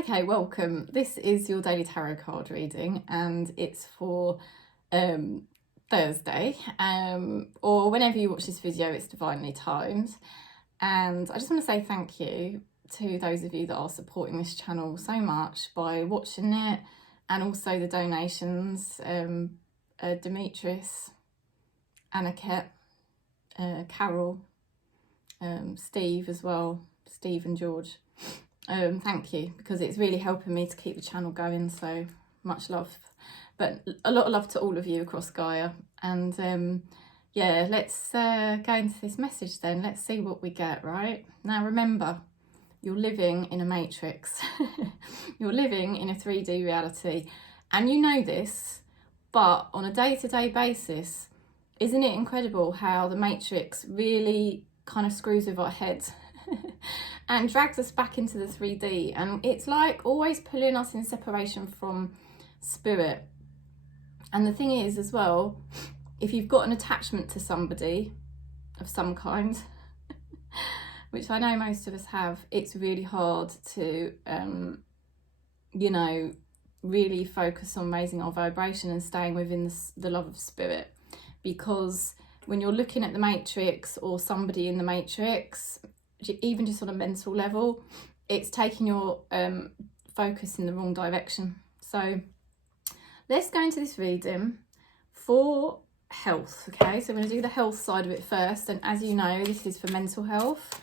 Okay, welcome. This is your daily tarot card reading, and it's for Thursday, or whenever you watch this video, it's divinely timed. And I just want to say thank you to those of you that are supporting this channel so much by watching it, and also the donations. Demetrius, Anaket, Carol, Steve as well, Steve and George. Thank you, because it's really helping me to keep the channel going, so much love. But a lot of love to all of you across Gaia. And yeah, let's go into this message then. Let's see what we get, right? Now remember, you're living in a matrix. You're living in a 3D reality, and you know this, but on a day-to-day basis, isn't it incredible how the matrix really kind of screws with our heads and drags us back into the 3D, and it's like always pulling us in separation from spirit. And the thing is as well, if you've got an attachment to somebody of some kind, which I know most of us have, it's really hard to you know, really focus on raising our vibration and staying within the love of spirit. Because when you're looking at the matrix or somebody in the matrix, even just on a mental level, it's taking your focus in the wrong direction. So let's go into this reading for health. Okay, so I'm going to do the health side of it first, and as you know, this is for mental health,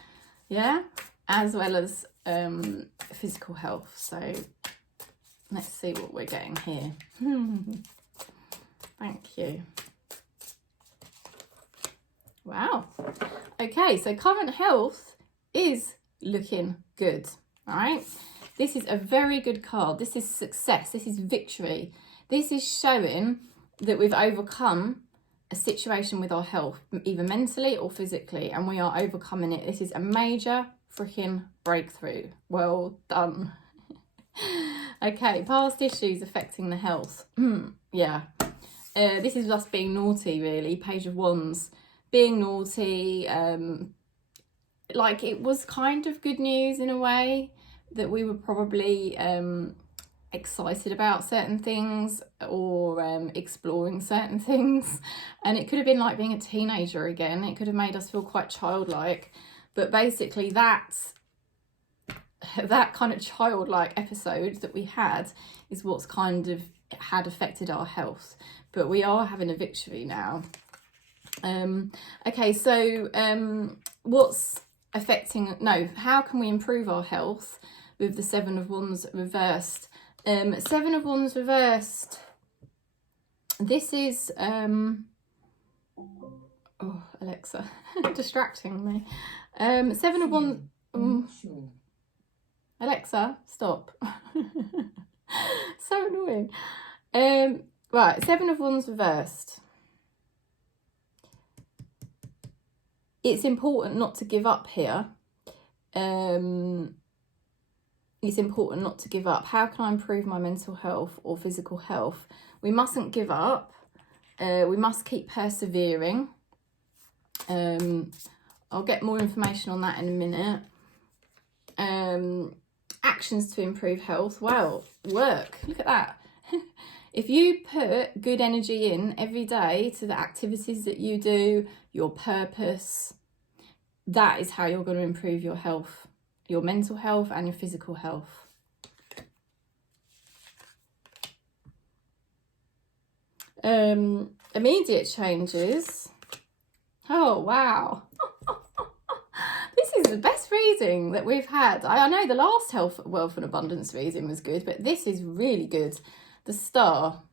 yeah, as well as physical health. So let's see what we're getting here. Thank you. Wow. Okay, so current health is looking good. All right, this is a very good card. This is success. This is victory. This is showing that we've overcome a situation with our health, either mentally or physically, and we are overcoming it. This is a major freaking breakthrough. Well done. Okay, past issues affecting the health. Yeah, this is us being naughty, really. Page of Wands, being naughty. Like, it was kind of good news in a way, that we were probably excited about certain things or exploring certain things, and it could have been like being a teenager again. It could have made us feel quite childlike, but basically that kind of childlike episode that we had is what's kind of had affected our health. But we are having a victory now. Okay, so what's affecting, no, how can we improve our health with the Seven of Wands reversed? Seven of Wands reversed, this is oh, Alexa distracting me. Seven of Wands, Alexa, stop. So annoying. Right, Seven of Wands reversed. It's important not to give up here. It's important not to give up. How can I improve my mental health or physical health? We mustn't give up. We must keep persevering. I'll get more information on that in a minute. Actions to improve health. Well, work. Look at that. If you put good energy in every day to the activities that you do, your purpose, that is how you're going to improve your health, your mental health and your physical health. Immediate changes. Oh, wow. This is the best reading that we've had. I know the last health, wealth and abundance reading was good, but this is really good. The star.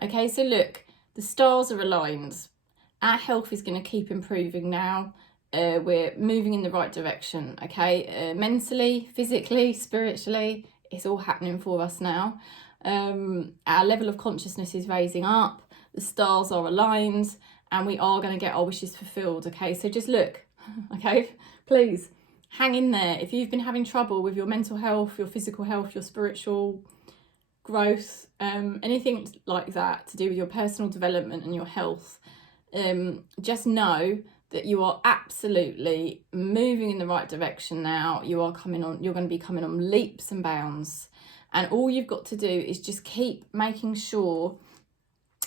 Okay, so look, the stars are aligned. Our health is going to keep improving now. We're moving in the right direction, okay? Mentally, physically, spiritually, it's all happening for us now. Our level of consciousness is raising up, the stars are aligned, and we are going to get our wishes fulfilled, okay? So just look, okay? Please, hang in there. If you've been having trouble with your mental health, your physical health, your spiritual growth, anything like that to do with your personal development and your health, just know that you are absolutely moving in the right direction now. You're going to be coming on leaps and bounds. And all you've got to do is just keep making sure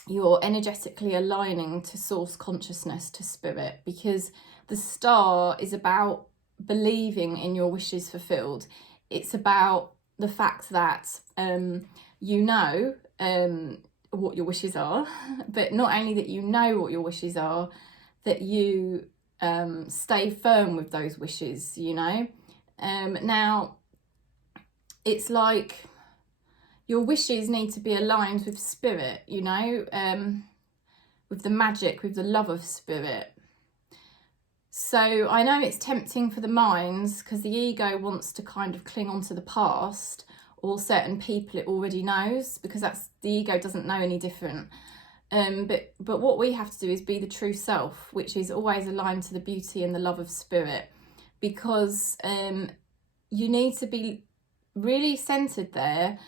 you're energetically aligning to source consciousness, to spirit, because the star is about believing in your wishes fulfilled. It's about the fact that you know what your wishes are, but not only that you know what your wishes are, that you stay firm with those wishes, you know. Now, it's like your wishes need to be aligned with spirit, you know, with the magic, with the love of spirit. So I know it's tempting for the minds, because the ego wants to kind of cling on to the past or certain people it already knows, because the ego doesn't know any different. But what we have to do is be the true self, which is always aligned to the beauty and the love of spirit, because you need to be really centered there,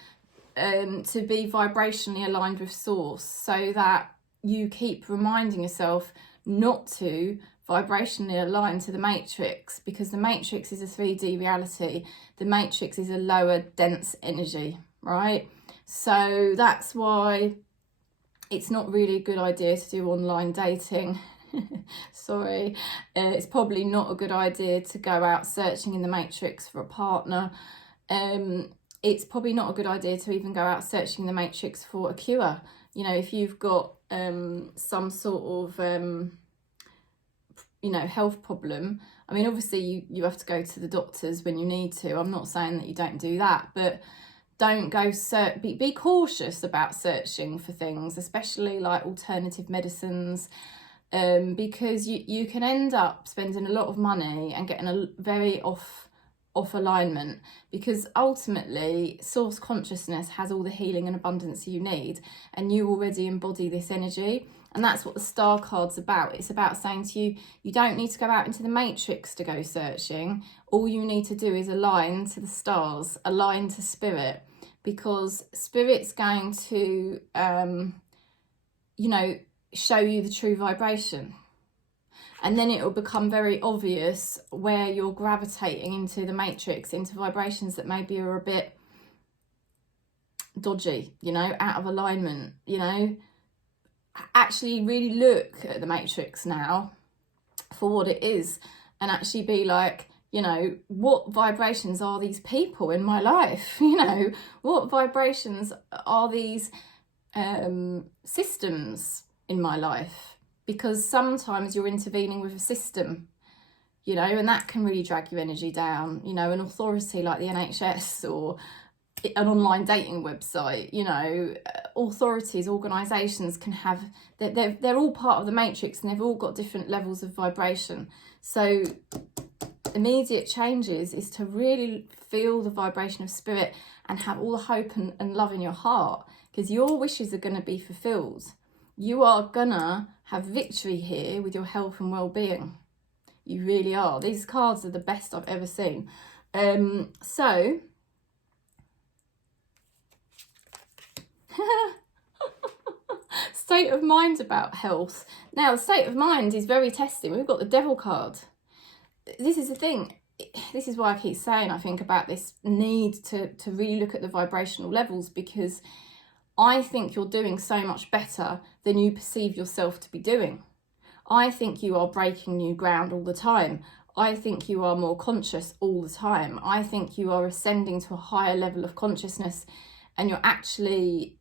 to be vibrationally aligned with source, so that you keep reminding yourself not to vibrationally align to the matrix, because the matrix is a 3D reality. The matrix is a lower dense energy, right? So that's why it's not really a good idea to do online dating. Sorry, it's probably not a good idea to go out searching in the matrix for a partner. It's probably not a good idea to even go out searching in the matrix for a cure. You know, if you've got some sort of health problem. I mean, obviously you have to go to the doctors when you need to. I'm not saying that you don't do that, but don't go be cautious about searching for things, especially like alternative medicines, because you can end up spending a lot of money and getting a very off alignment, because ultimately source consciousness has all the healing and abundance you need, and you already embody this energy. And that's what the star card's about. It's about saying to you, you don't need to go out into the matrix to go searching. All you need to do is align to the stars, align to spirit, because spirit's going to show you the true vibration. And then it will become very obvious where you're gravitating into the matrix, into vibrations that maybe are a bit dodgy, you know, out of alignment, you know. Actually really look at the matrix now for what it is, and actually be like, you know, what vibrations are these people in my life? You know, what vibrations are these systems in my life? Because sometimes you're intervening with a system, you know, and that can really drag your energy down. You know, an authority like the NHS or an online dating website, you know, authorities, organisations can have, they're all part of the matrix, and they've all got different levels of vibration. So immediate changes is to really feel the vibration of spirit and have all the hope and love in your heart, because your wishes are going to be fulfilled. You are gonna have victory here with your health and well-being. You really are. These cards are the best I've ever seen. So state of mind about health. Now, the state of mind is very testing. We've got the Devil card. This is the thing. This is why I keep saying, I think, about this need to really look at the vibrational levels, because I think you're doing so much better than you perceive yourself to be doing. I think you are breaking new ground all the time. I think you are more conscious all the time. I think you are ascending to a higher level of consciousness, and you're actually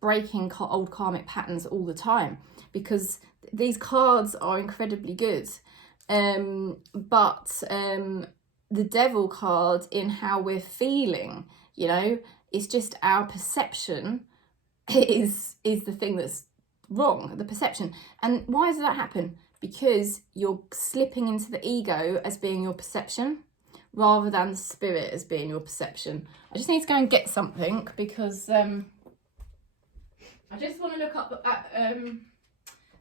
breaking old karmic patterns all the time, because these cards are incredibly good. But the Devil card, in how we're feeling, you know, it's just our perception is the thing that's wrong, the perception. And why does that happen? Because you're slipping into the ego as being your perception, rather than the spirit as being your perception. I just need to go and get something, because I just want to look up at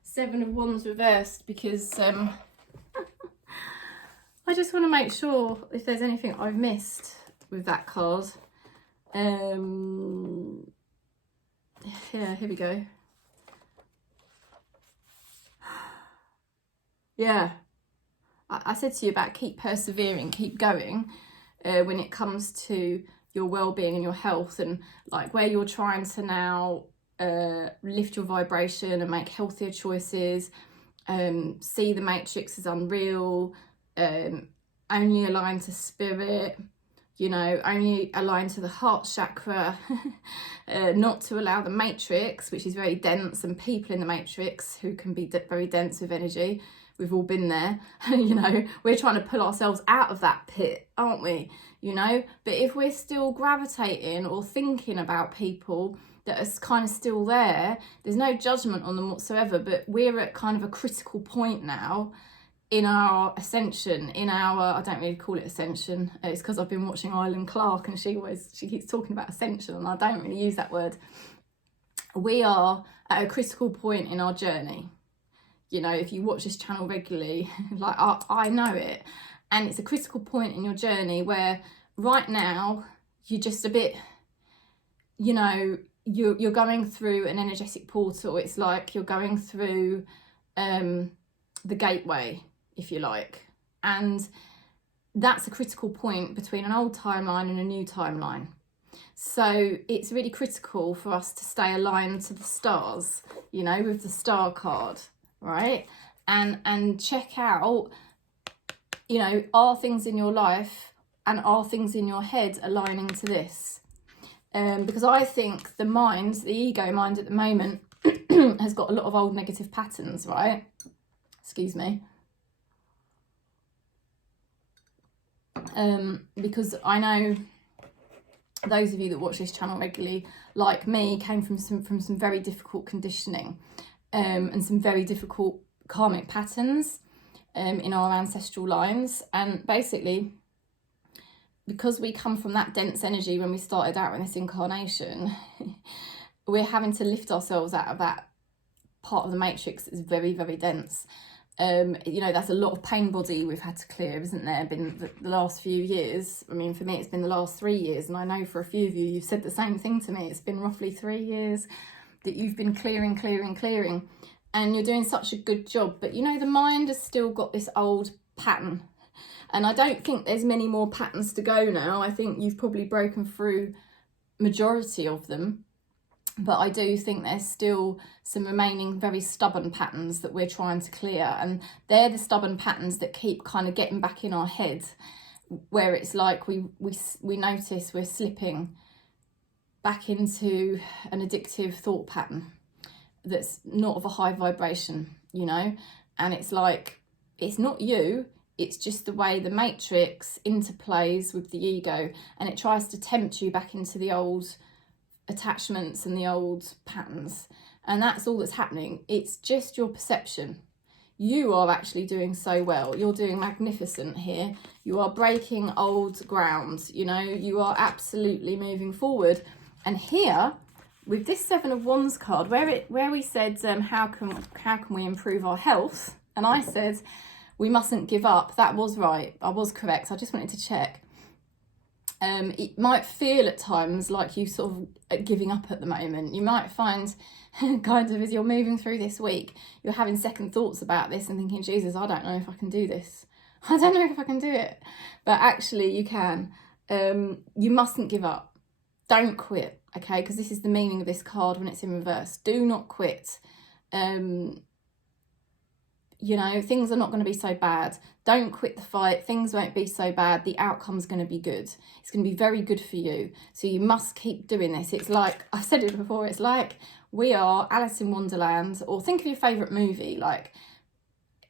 Seven of Wands reversed, because I just want to make sure if there's anything I've missed with that card. Yeah, here we go. Yeah, I said to you about keep persevering, keep going when it comes to your well-being and your health, and like where you're trying to now lift your vibration and make healthier choices, see the matrix as unreal, only align to spirit, you know, only align to the heart chakra, not to allow the matrix, which is very dense, and people in the matrix who can be very dense with energy. We've all been there, you know, we're trying to pull ourselves out of that pit, aren't we? You know, but if we're still gravitating or thinking about people that are kind of still there, there's no judgment on them whatsoever, but we're at kind of a critical point now in our ascension, in our, I don't really call it ascension, it's because I've been watching Island Clark and she keeps talking about ascension and I don't really use that word. We are at a critical point in our journey. You know, if you watch this channel regularly, like I know it, and it's a critical point in your journey where right now you're just a bit, you know, you're going through an energetic portal. It's like you're going through the gateway, if you like, and that's a critical point between an old timeline and a new timeline. So it's really critical for us to stay aligned to the stars, you know, with the star card, right? And check out, you know, are things in your life and are things in your head aligning to this? Because I think the mind, the ego mind at the moment has got a lot of old negative patterns, right? Excuse me. Because I know those of you that watch this channel regularly, like me, came from some very difficult conditioning, and some very difficult karmic patterns in our ancestral lines. And basically, because we come from that dense energy when we started out in this incarnation, we're having to lift ourselves out of that part of the matrix that's very, very dense. You know, that's a lot of pain body we've had to clear, isn't there? Been the last few years. I mean, for me, it's been the last 3 years, and I know for a few of you, you've said the same thing to me. It's been roughly 3 years that you've been clearing, and you're doing such a good job. But you know, the mind has still got this old pattern, and I don't think there's many more patterns to go now. I think you've probably broken through majority of them. But I do think there's still some remaining very stubborn patterns that we're trying to clear. And they're the stubborn patterns that keep kind of getting back in our head, where it's like we notice we're slipping back into an addictive thought pattern that's not of a high vibration, you know. And it's like, it's not you, it's just the way the matrix interplays with the ego, and it tries to tempt you back into the old attachments and the old patterns. And that's all that's happening. It's just your perception. You are actually doing so well. You're doing magnificent here. You are breaking old ground, you know, you are absolutely moving forward. And here with this 7 of Wands card, where we said how can we improve our health, and I said we mustn't give up. That was right, I was correct. I just wanted to check. It might feel at times like you sort of giving up at the moment. You might find kind of as you're moving through this week, you're having second thoughts about this and thinking, Jesus, I don't know if I can do this. I don't know if I can do it. But actually you can. You mustn't give up. Don't quit, okay? Because this is the meaning of this card when it's in reverse. Do not quit. You know, things are not going to be so bad. Don't quit the fight. Things won't be so bad. The outcome's going to be good. It's going to be very good for you. So you must keep doing this. It's like, I've said it before, it's like we are Alice in Wonderland, or think of your favourite movie, like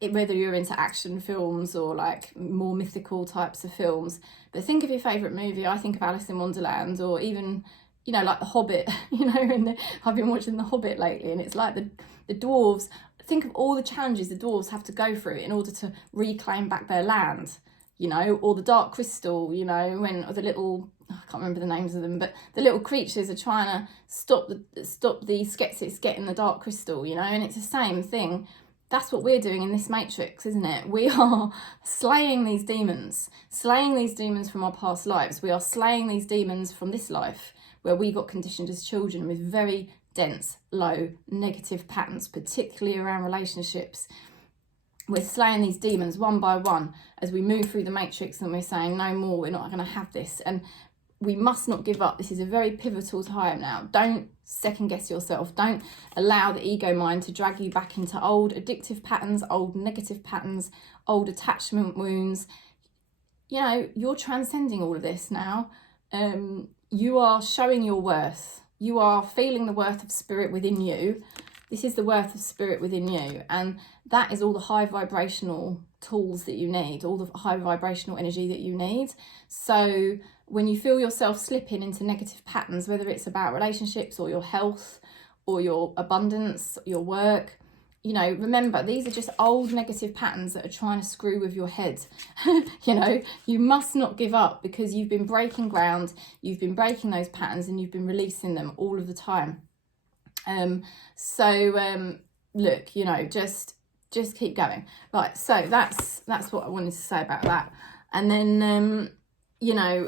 whether you're into action films or like more mythical types of films. But think of your favourite movie. I think of Alice in Wonderland, or even, you know, like The Hobbit, you know, and I've been watching The Hobbit lately, and it's like the dwarves. Think of all the challenges the dwarves have to go through in order to reclaim back their land, you know, or the Dark Crystal, you know, when the little, I can't remember the names of them, but the little creatures are trying to stop the Skeksis getting the Dark Crystal, you know, and it's the same thing. That's what we're doing in this matrix, isn't it? We are slaying these demons from our past lives. We are slaying these demons from this life, where we got conditioned as children with very dense, low, negative patterns, particularly around relationships. we're slaying these demons one by one as we move through the matrix, and we're saying, no more, we're not going to have this. And we must not give up. This is a very pivotal time now. Don't second guess yourself. Don't allow the ego mind to drag you back into old addictive patterns, old negative patterns, old attachment wounds. You know, you're transcending all of this now. You are showing your worth. You are feeling the worth of spirit within you. This is the worth of spirit within you. And that is all the high vibrational tools that you need, all the high vibrational energy that you need. So when you feel yourself slipping into negative patterns, whether it's about relationships or your health or your abundance, your work, you know, remember, these are just old negative patterns that are trying to screw with your head. You know, you must not give up, because you've been breaking ground, you've been breaking those patterns, and you've been releasing them all of the time. Look, you know, just keep going. Right, so that's what I wanted to say about that. And then you know,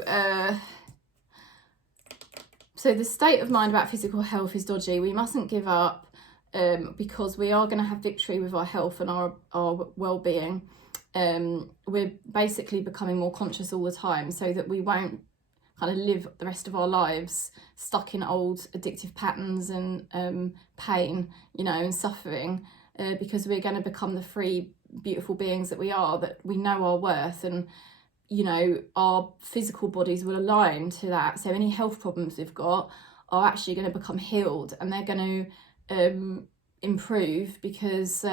so the state of mind about physical health is dodgy. We mustn't give up, because we are going to have victory with our health and our well-being. We're basically becoming more conscious all the time, so that we won't kind of live the rest of our lives stuck in old addictive patterns and pain, you know, and suffering, because we're going to become the free, beautiful beings that we are, that we know our worth, and you know, our physical bodies will align to that. So any health problems we've got are actually going to become healed, and they're going to improve, because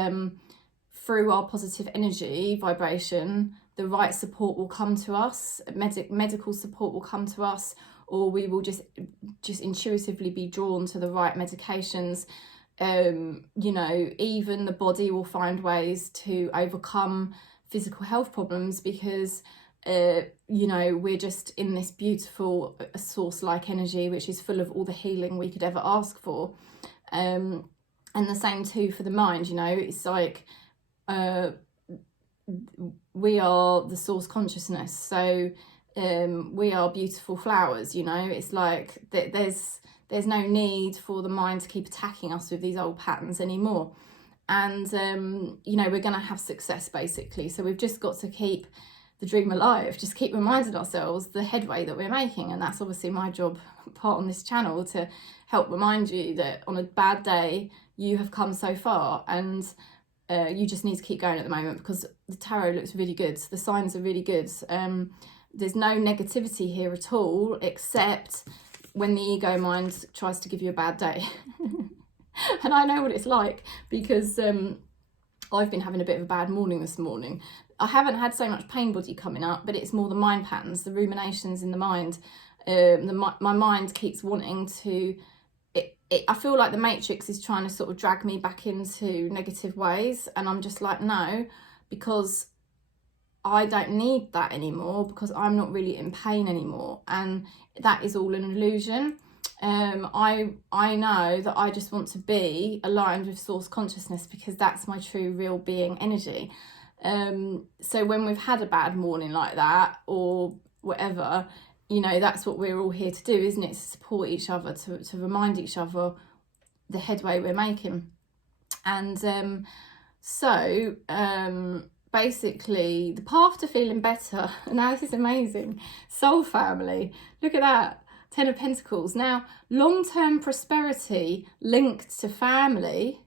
through our positive energy vibration, the right support will come to us. Medical support will come to us, or we will just intuitively be drawn to the right medications. You know, even the body will find ways to overcome physical health problems, because you know, we're just in this beautiful source-like energy, which is full of all the healing we could ever ask for. And the same too for the mind. You know, it's like we are the source consciousness, so we are beautiful flowers. You know, it's like there's no need for the mind to keep attacking us with these old patterns anymore. And you know, we're going to have success, basically. So we've just got to keep the dream alive, just keep reminding ourselves the headway that we're making. And that's obviously my job, part on this channel, to help remind you that on a bad day you have come so far, and you just need to keep going at the moment, because the tarot looks really good, the signs are really good. There's no negativity here at all, except when the ego mind tries to give you a bad day. And I know what it's like, because I've been having a bit of a bad morning this morning. I haven't had so much pain body coming up, but it's more the mind patterns, the ruminations in the mind. My mind keeps wanting to... I feel like the matrix is trying to sort of drag me back into negative ways, and I'm just like, no, because I don't need that anymore, because I'm not really in pain anymore, and that is all an illusion. I know that I just want to be aligned with source consciousness, because that's my true real being energy. So when we've had a bad morning like that, or whatever, you know, that's what we're all here to do, isn't it? To support each other, to remind each other the headway we're making. And basically, the path to feeling better. Now, this is amazing. Soul family. Look at that. 10 of Pentacles. Now, long-term prosperity linked to family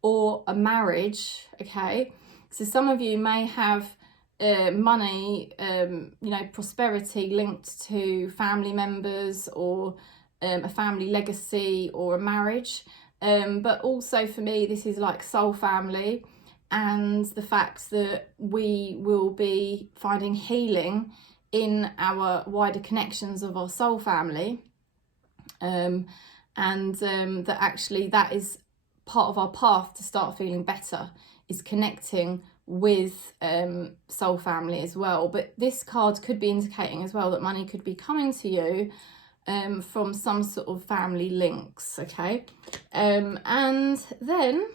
or a marriage, okay? So some of you may have money, you know, prosperity linked to family members, or a family legacy, or a marriage. But also for me, this is like soul family, and the fact that we will be finding healing in our wider connections of our soul family, and that actually that is part of our path to start feeling better, is connecting with soul family as well. But this card could be indicating as well that money could be coming to you from some sort of family links, okay? And then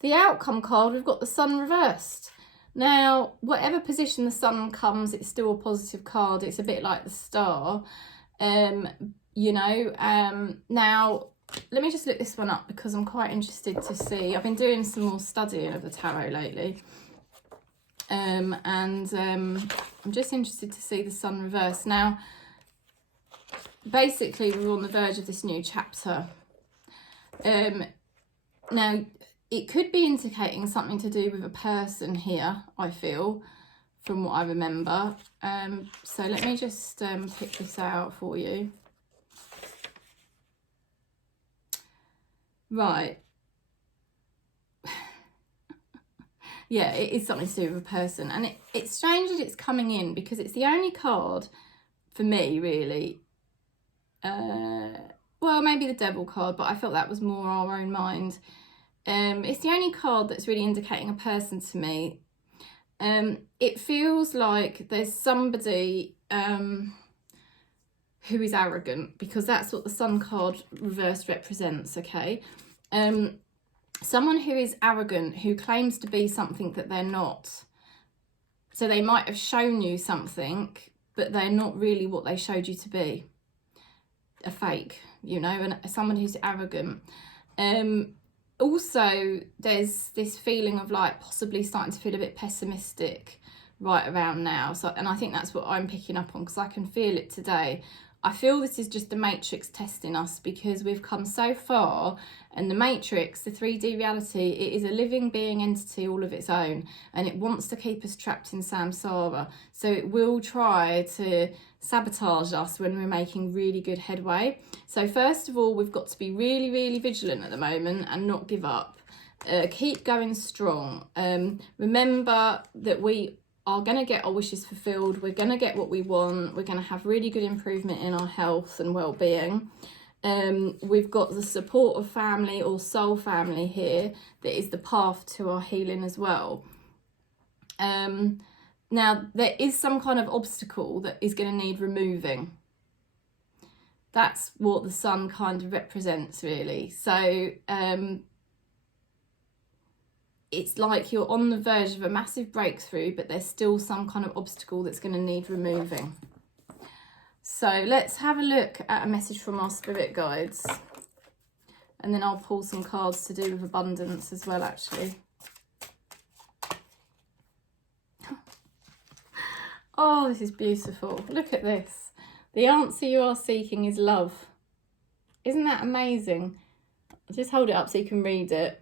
the outcome card, we've got the Sun reversed. Now, whatever position the Sun comes, it's still a positive card. It's a bit like the Star, you know. Now, let me just look this one up because I'm quite interested to see. I've been doing some more studying of the tarot lately. I'm just interested to see the Sun reverse. Now, basically, we're on the verge of this new chapter. Now, it could be indicating something to do with a person here, I feel, from what I remember. So let me just pick this out for you. Right. Yeah, it is something to do with a person. And it's strange that it's coming in because it's the only card, for me, really. Well, maybe the Devil card, but I felt that was more our own mind. It's the only card that's really indicating a person to me. It feels like there's somebody who is arrogant, because that's what the Sun card reversed represents, okay? Someone who is arrogant, who claims to be something that they're not. So they might have shown you something, but they're not really what they showed you to be. A fake, you know, and someone who's arrogant. Also, there's this feeling of like possibly starting to feel a bit pessimistic right around now. So, and I think that's what I'm picking up on, because I can feel it today. I feel this is just the Matrix testing us, because we've come so far, and the Matrix, the 3D reality, it is a living being entity all of its own, and it wants to keep us trapped in samsara. So it will try to sabotage us when we're making really good headway. So first of all, we've got to be really, really vigilant at the moment and not give up. Keep going strong. Remember that we are going to get our wishes fulfilled. We're going to get what we want. We're going to have really good improvement in our health and well-being. We've got the support of family or soul family here that is the path to our healing as well. Now, there is some kind of obstacle that is going to need removing. That's what the Sun kind of represents, really. So it's like you're on the verge of a massive breakthrough, but there's still some kind of obstacle that's going to need removing. So let's have a look at a message from our spirit guides. And then I'll pull some cards to do with abundance as well, actually. Oh, this is beautiful. Look at this. The answer you are seeking is love. Isn't that amazing? I'll just hold it up so you can read it.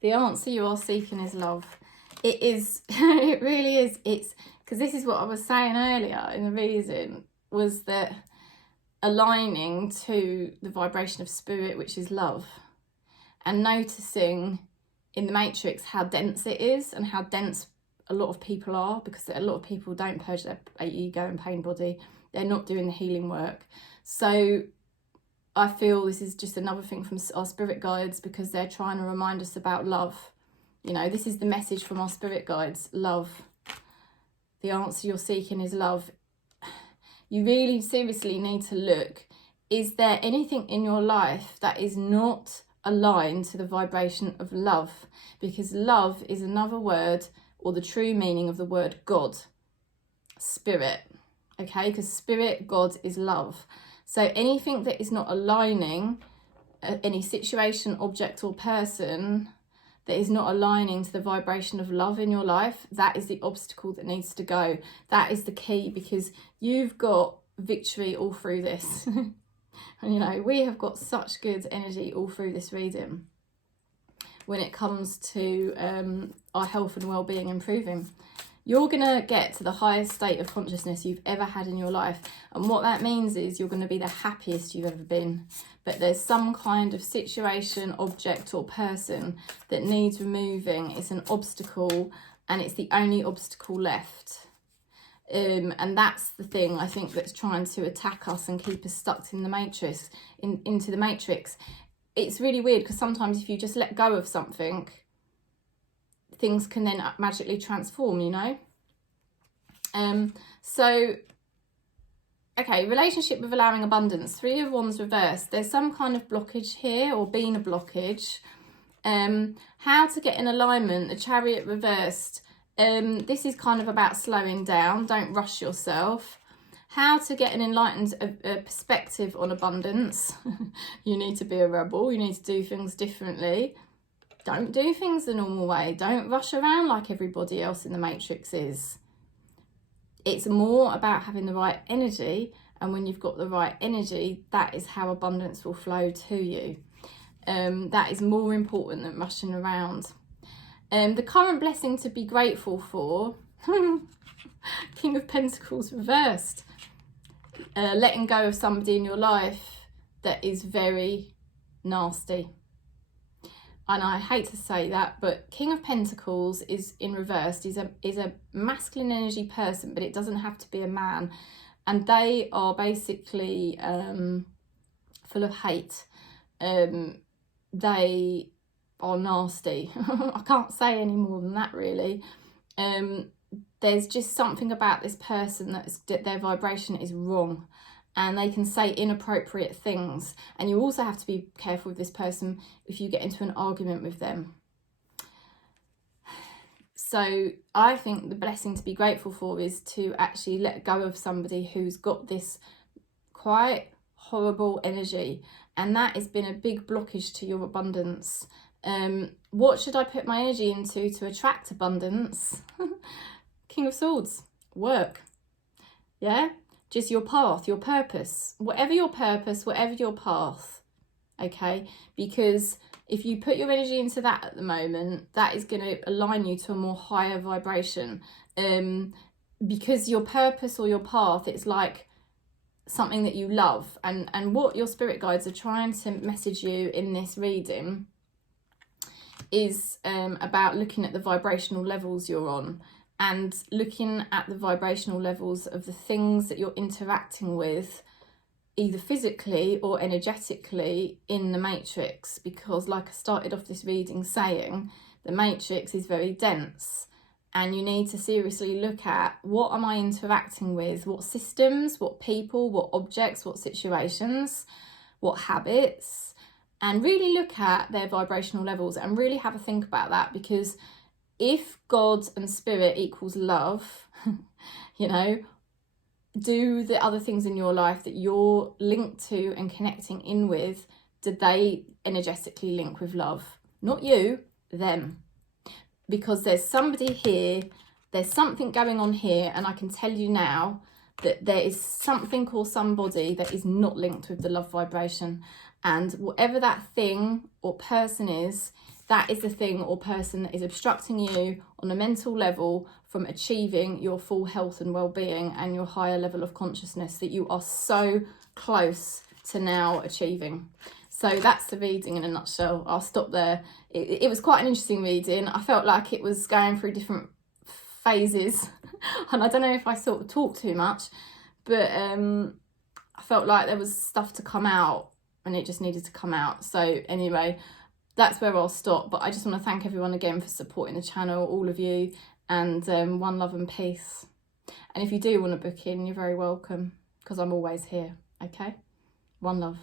The answer you are seeking is love. It is, it really is. It's because this is what I was saying earlier in the reading, was that aligning to the vibration of spirit, which is love, and noticing in the Matrix how dense it is and how dense a lot of people are, because a lot of people don't purge their ego and pain body. They're not doing the healing work. So I feel this is just another thing from our spirit guides, because they're trying to remind us about love. You know, this is the message from our spirit guides, love. The answer you're seeking is love. You really seriously need to look, is there anything in your life that is not aligned to the vibration of love? Because love is another word, or the true meaning of the word God, spirit, okay? Because spirit, God is love. So anything that is not aligning, any situation, object or person that is not aligning to the vibration of love in your life, that is the obstacle that needs to go. That is the key, because you've got victory all through this. And you know, we have got such good energy all through this reading when it comes to our health and well-being improving. You're going to get to the highest state of consciousness you've ever had in your life. And what that means is you're going to be the happiest you've ever been. But there's some kind of situation, object or person that needs removing. It's an obstacle, and it's the only obstacle left. And that's the thing, I think, that's trying to attack us and keep us stuck in the matrix, into the matrix. It's really weird, because sometimes if you just let go of something, things can then magically transform, you know. So okay, relationship with allowing abundance, 3 of Wands reversed. There's some kind of blockage here, or been a blockage. How to get in alignment, the Chariot reversed. This is kind of about slowing down. Don't rush yourself. how to get an enlightened perspective on abundance. You need to be a rebel. You need to do things differently. Don't do things the normal way. Don't rush around like everybody else in the Matrix is. It's more about having the right energy, and when you've got the right energy, that is how abundance will flow to you. That is more important than rushing around. The current blessing to be grateful for, King of Pentacles reversed. Letting go of somebody in your life that is very nasty. And I hate to say that, but King of Pentacles is in reversed. Is a masculine energy person, but it doesn't have to be a man. And they are basically full of hate. They are nasty. I can't say any more than that, really. There's just something about this person that their vibration is wrong. And they can say inappropriate things. And you also have to be careful with this person if you get into an argument with them. So I think the blessing to be grateful for is to actually let go of somebody who's got this quite horrible energy. And that has been a big blockage to your abundance. What should I put my energy into to attract abundance? King of Swords. Work. Yeah? Just your path, your purpose, whatever your purpose, whatever your path, okay? Because if you put your energy into that at the moment, that is going to align you to a more higher vibration. Because your purpose or your path, it's like something that you love. And what your spirit guides are trying to message you in this reading is about looking at the vibrational levels you're on. And looking at the vibrational levels of the things that you're interacting with, either physically or energetically in the Matrix. Because like I started off this reading saying, the Matrix is very dense. And you need to seriously look at, what am I interacting with? What systems, what people, what objects, what situations, what habits? And really look at their vibrational levels and really have a think about that. Because if God and spirit equals love, you know, do the other things in your life that you're linked to and connecting in with, did they energetically link with love? Not you, them. Because there's somebody here, there's something going on here, and I can tell you now that there is something or somebody that is not linked with the love vibration. And whatever that thing or person is, that is the thing or person that is obstructing you on a mental level from achieving your full health and well-being and your higher level of consciousness that you are so close to now achieving. So that's the reading in a nutshell. I'll stop there. It was quite an interesting reading. I felt like it was going through different phases. And I don't know if I sort of talked too much, but I felt like there was stuff to come out and it just needed to come out. So anyway, that's where I'll stop. But I just want to thank everyone again for supporting the channel, all of you, and one love and peace. And if you do want to book in, you're very welcome, because I'm always here. Okay, one love.